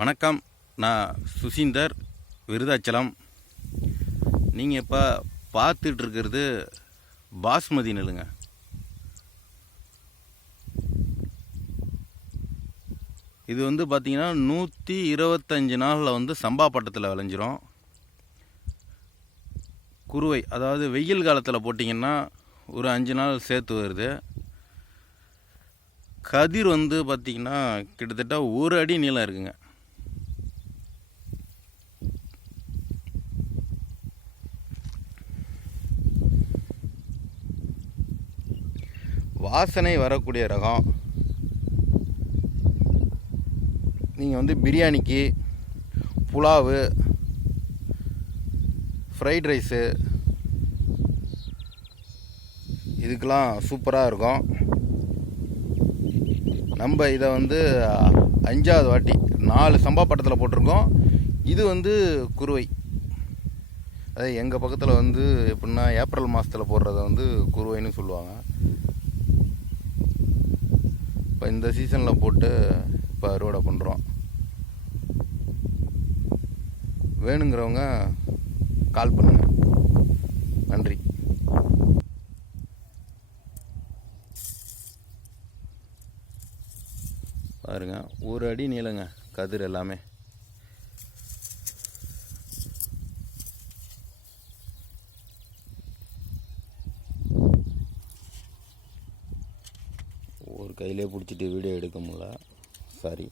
வணக்கம். நான் சுசீந்தர் விருதாச்சலம். நீங்கள் இப்போ பார்த்துட்ருக்கிறது பாஸ்மதி நெல்லுங்க. இது வந்து பார்த்தீங்கன்னா நூற்றி இருபத்தஞ்சி நாளில் வந்து சம்பா பட்டத்தில் விளைஞ்சிரும். குருவை அதாவது வெயில் காலத்தில் போட்டிங்கன்னா ஒரு அஞ்சு நாள் சேர்த்து வருது. கதிர் வந்து பார்த்திங்கன்னா கிட்டத்தட்ட ஒரு அடி நீளம் இருக்குங்க. வாசனை வரக்கூடிய ரகம். நீங்கள் வந்து பிரியாணிக்கு புலாவு ஃப்ரைட் ரைஸு இதுக்கெலாம் சூப்பராக இருக்கும். நம்ம இதை வந்து அஞ்சாவது வாட்டி நாலு சம்பா பட்டத்தில் போட்டிருக்கோம். இது வந்து குருவை. அதே எங்கள் பக்கத்தில் வந்து எப்படின்னா ஏப்ரல் மாதத்தில் போடுறத வந்து குருவைன்னு சொல்லுவாங்க. இப்போ இந்த சீசனில் போட்டு இப்போ அறுவடை பண்ணுறோம் வேணுங்கிறவங்க கால் பண்ணுங்க. நன்றி. பாருங்க ஒரு அடி நீளங்க கதிர் எல்லாமே. கையிலே பிடிச்சிட்டு வீடியோ எடுக்க முடியல. சாரி.